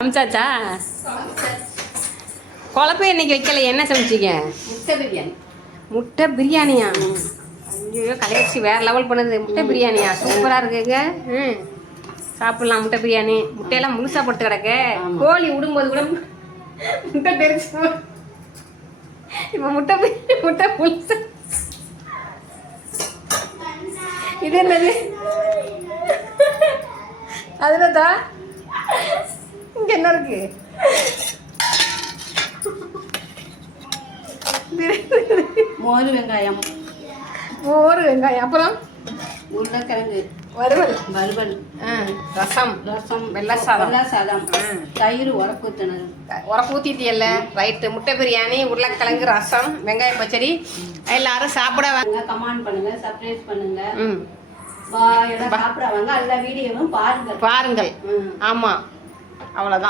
சமைச்சாச்சா? குழம்பு இன்னைக்கு வைக்கல. என்ன சமைச்சிங்க? முட்டை பிரியாணி. முட்டை பிரியாணியா? ஐயோ, கலையரிசி வேறு லெவல் பண்ணுது. முட்டை பிரியாணியா? சூப்பராக இருக்குங்க. சாப்பிட்லாம் முட்டை பிரியாணி. முட்டையெல்லாம் முழுசாக போட்டு கிடக்க. கோழி விடும்போது கூட முட்டை தெரிச்சு. இப்போ முட்டை முழுசா. இது என்னது? அதுலதான் இங்க என்ன இருக்கு? மோர் வெங்காயம். அப்புறம் உருளைக்கிழங்கு வறுவல். ரசம். வெள்ளை சாதம். தயிர் உரக்கூத்தினது. ஊற்றிட்டியல்ல. ரைட்டு. முட்டை பிரியாணி, உருளைக்கிழங்கு, ரசம், வெங்காய பச்சடி. எல்லாரும் சாப்பிட வாங்க. கமெண்ட் பண்ணுங்க, சப்ஸ்கிரைப் பண்ணுங்க. சாப்பிட வாங்க. எல்லா வீடியோவும் பாருங்கள். ஆமா, அவ்வளோதான்.